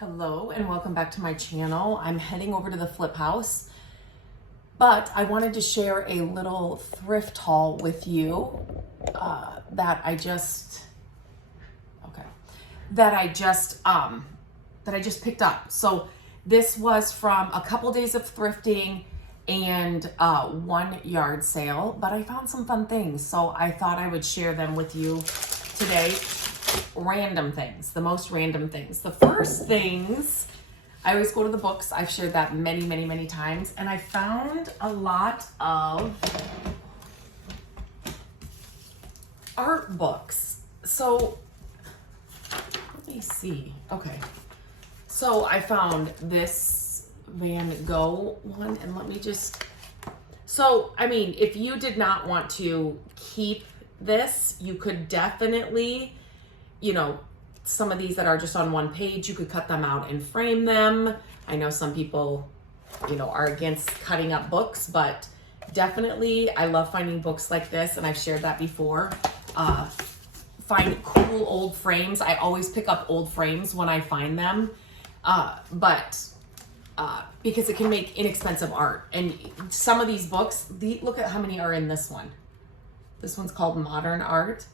Hello and welcome back to my channel. I'm heading over to the flip house, but I wanted to share a little thrift haul with you that I just picked up. So this was from a couple days of thrifting and one yard sale, but I found some fun things, so I thought I would share them with you today. Random things, the most random things. The first things, I always go to the books. I've shared that many times, and I found a lot of art books. So let me see. Okay, so I found this Van Gogh one, and let me just, so I mean, if you did not want to keep this, you could definitely, you know, some of these that are just on one page, you could cut them out and frame them. I know some people, you know, are against cutting up books, but definitely I love finding books like this, and I've shared that before. Find cool old frames. I always pick up old frames when I find them, because it can make inexpensive art. And some of these books, look at how many are in this one. This one's called Modern Art.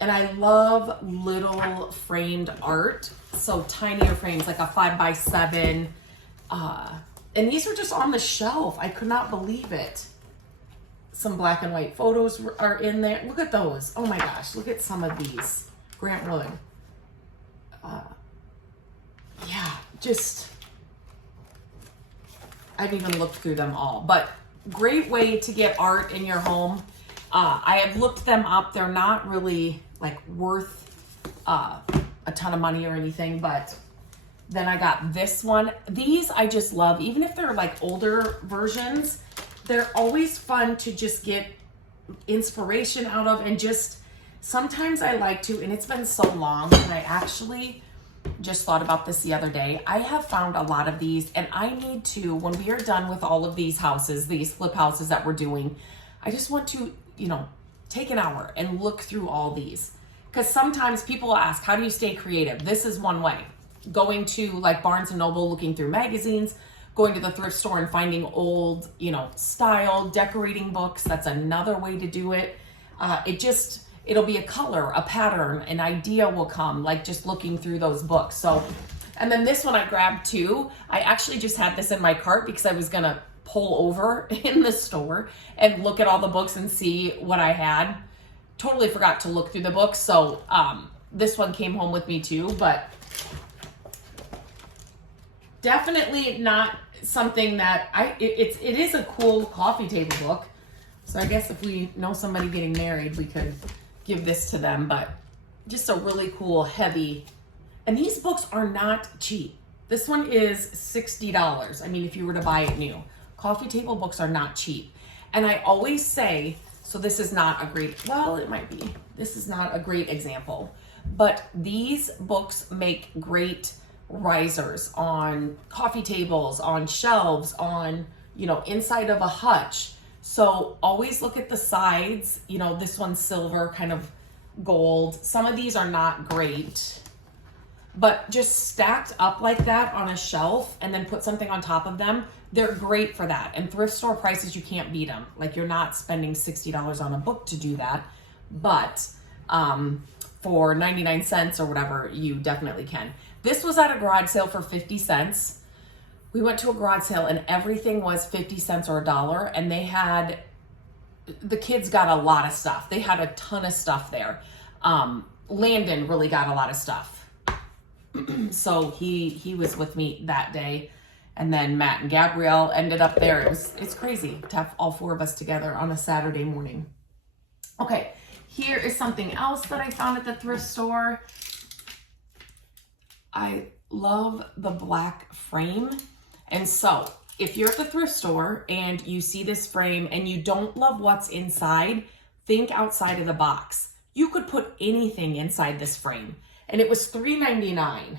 And I love little framed art. So tinier frames, like a 5x7. And these are just on the shelf. I could not believe it. Some black and white photos are in there. Look at those. Oh my gosh, look at some of these. Grant Wood. Yeah, just, I haven't even looked through them all. But great way to get art in your home. I have looked them up. They're not really like worth a ton of money or anything, but then I got this one. These I just love, even if they're like older versions, they're always fun to just get inspiration out of, and just sometimes I like to, and it's been so long, and I actually just thought about this the other day. I have found a lot of these, and I need to, when we are done with all of these houses, these flip houses that we're doing, I just want to, you know, take an hour and look through all these, because sometimes people ask, how do you stay creative? This is one way. Going to like Barnes and Noble, looking through magazines, going to the thrift store and finding old, you know, style decorating books. That's another way to do it. It'll be a color, a pattern, an idea will come, like just looking through those books. So, and then this one I grabbed too. I actually just had this in my cart because I was gonna pull over in the store and look at all the books and see what I had. Totally forgot to look through the books, so this one came home with me too, but definitely not something that it is a cool coffee table book. So I guess if we know somebody getting married, we could give this to them, but just a really cool, heavy, and these books are not cheap. This one is $60. I mean, if you were to buy it new. Coffee table books are not cheap. And I always say, so this is not a great, well, it might be. This is not a great example, but these books make great risers on coffee tables, on shelves, on, you know, inside of a hutch. So always look at the sides. You know, this one's silver, kind of gold. Some of these are not great, but just stacked up like that on a shelf and then put something on top of them, they're great for that. And thrift store prices, you can't beat them. Like, you're not spending $60 on a book to do that, but for 99 cents or whatever, you definitely can. This was at a garage sale for 50 cents. We went to a garage sale and everything was 50 cents or $1, and they had, the kids got a lot of stuff. They had a ton of stuff there. Landon really got a lot of stuff. So he was with me that day, and then Matt and Gabrielle ended up there. It's crazy to have all four of us together on a Saturday morning. Okay, here is something else that I found at the thrift store. I love the black frame. And so if you're at the thrift store and you see this frame and you don't love what's inside, think outside of the box. You could put anything inside this frame. And it was $3.99.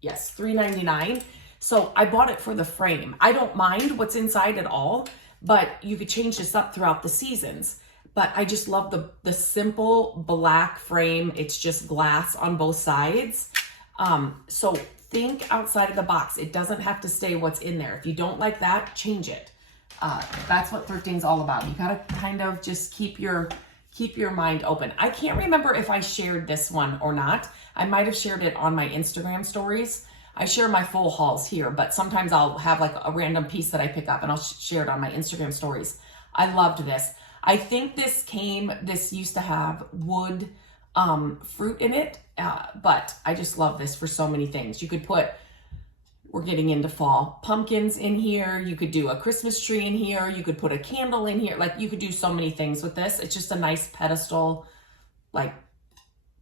Yes, $3.99. So I bought it for the frame. I don't mind what's inside at all, but you could change this up throughout the seasons. But I just love the simple black frame. It's just glass on both sides. So think outside of the box. It doesn't have to stay what's in there. If you don't like that, change it. That's what thrifting's all about. You gotta kind of just keep your mind open. I can't remember if I shared this one or not. I might have shared it on my Instagram stories. I share my full hauls here, but sometimes I'll have like a random piece that I pick up and I'll share it on my Instagram stories. I loved this. I think this used to have wood fruit in it, but I just love this for so many things. You could put, we're getting into fall, pumpkins in here. You could do a Christmas tree in here. You could put a candle in here. Like you could do so many things with this. It's just a nice pedestal, like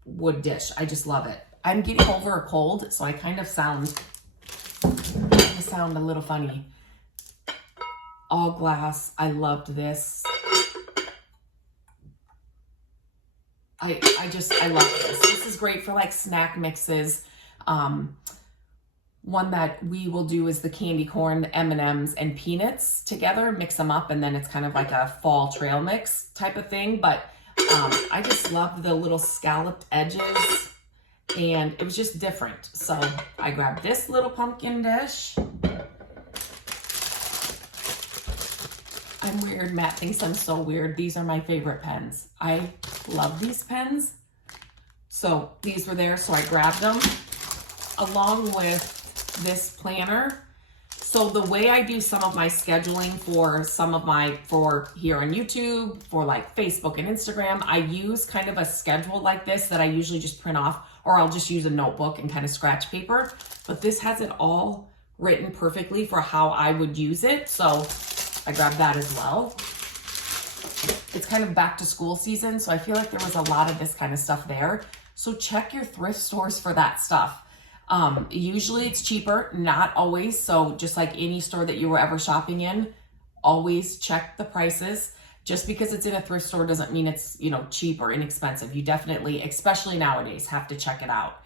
wood dish. I just love it. I'm getting over a cold, so I kind of sound a little funny. All glass. I loved this. I love this. This is great for like snack mixes. One that we will do is the candy corn, M&Ms, and peanuts together, mix them up, and then it's kind of like a fall trail mix type of thing. But I just loved the little scalloped edges, and it was just different. So I grabbed this little pumpkin dish. I'm weird. Matt thinks I'm so weird. These are my favorite pens. I love these pens. So these were there, so I grabbed them along with this planner. So the way I do some of my scheduling for here on YouTube, for like Facebook and Instagram, I use kind of a schedule like this that I usually just print off, or I'll just use a notebook and kind of scratch paper. But this has it all written perfectly for how I would use it. So I grabbed that as well. It's kind of back to school season, so I feel like there was a lot of this kind of stuff there. So check your thrift stores for that stuff. Usually it's cheaper, not always. So just like any store that you were ever shopping in, always check the prices. Just because it's in a thrift store doesn't mean it's, cheap or inexpensive. You definitely, especially nowadays, have to check it out.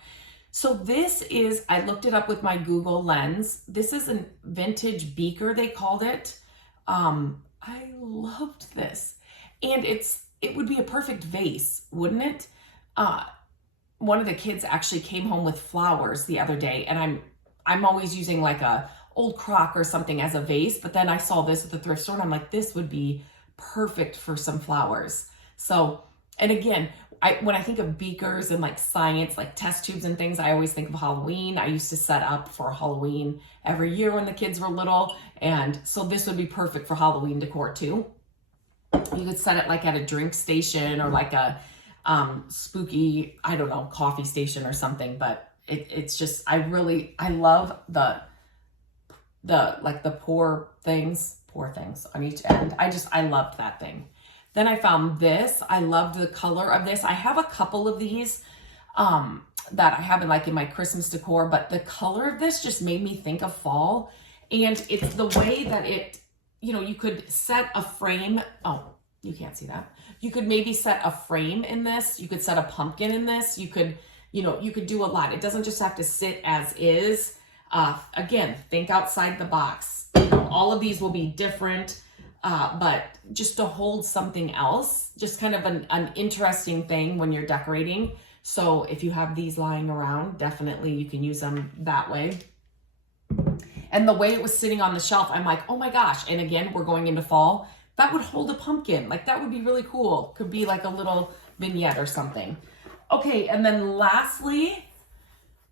So this is, I looked it up with my Google Lens. This is a vintage beaker, they called it. I loved this. And it would be a perfect vase, wouldn't it? One of the kids actually came home with flowers the other day, and I'm always using like a old crock or something as a vase, but then I saw this at the thrift store and I'm like, this would be perfect for some flowers. So, and again, when I think of beakers and like science, like test tubes and things, I always think of Halloween. I used to set up for Halloween every year when the kids were little, and so this would be perfect for Halloween decor too. You could set it like at a drink station or like a spooky, I don't know, coffee station or something, but it's just, I love the pour things on each end. I loved that thing. Then I found this. I loved the color of this. I have a couple of these that I have in my Christmas decor, but the color of this just made me think of fall. And it's the way that it, you could set a frame. Oh, you can't see that. You could maybe set a frame in this. You could set a pumpkin in this. You could do a lot. It doesn't just have to sit as is. Again, think outside the box. All of these will be different, but just to hold something else, just kind of an interesting thing when you're decorating. So if you have these lying around, definitely you can use them that way. And the way it was sitting on the shelf, I'm like, oh my gosh. And again, we're going into fall. That would hold a pumpkin. Like that would be really cool. Could be like a little vignette or something. Okay, and then lastly,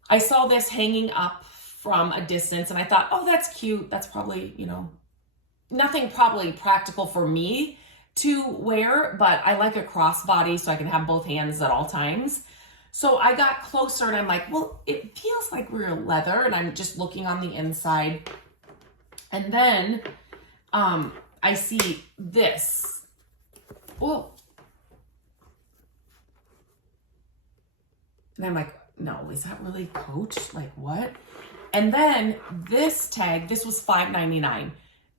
I saw this hanging up from a distance and I thought, oh, that's cute. That's probably, nothing probably practical for me to wear, but I like a crossbody so I can have both hands at all times. So I got closer and I'm like, well, it feels like real leather, and I'm just looking on the inside. And then I see this. Oh. And I'm like, no, is that really Coach? Like what? And then this tag, this was $5.99.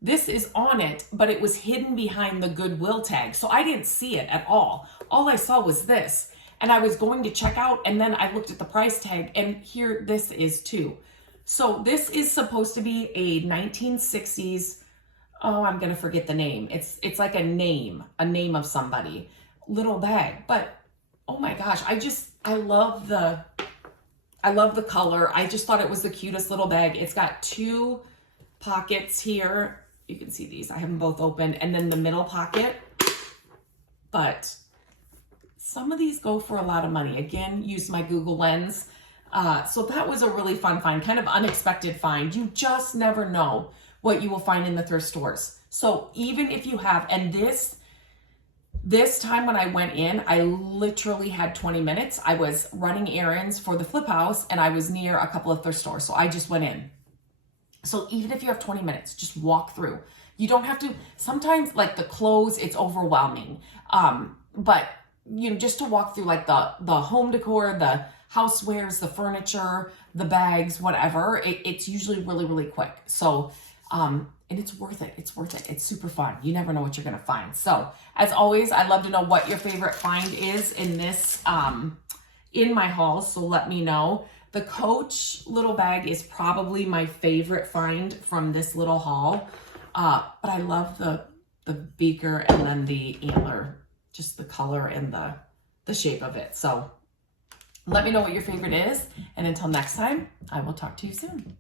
This is on it, but it was hidden behind the Goodwill tag. So I didn't see it at all. All I saw was this. And I was going to check out, and then I looked at the price tag, and here this is too. So this is supposed to be a 1960s, oh, I'm going to forget the name. It's like a name of somebody, little bag. But oh my gosh, I love I love the color. I just thought it was the cutest little bag. It's got 2 pockets here. You can see these. I have them both open. And then the middle pocket. But some of these go for a lot of money. Again, use my Google Lens. So that was a really fun find, kind of unexpected find. You just never know what you will find in the thrift stores. So even if you have, and this time when I went in, I literally had 20 minutes. I was running errands for the flip house and I was near a couple of thrift stores. So I just went in. So even if you have 20 minutes, just walk through. You don't have to, sometimes like the clothes, it's overwhelming. But you know, just to walk through like the home decor, the housewares, the furniture, the bags, whatever, it's usually really, really quick. So, and it's worth it. It's worth it. It's super fun. You never know what you're going to find. So as always, I'd love to know what your favorite find is in this, in my hauls. So let me know. The Coach little bag is probably my favorite find from this little haul. But I love the beaker and then the antler, just the color and the shape of it. So let me know what your favorite is. And until next time, I will talk to you soon.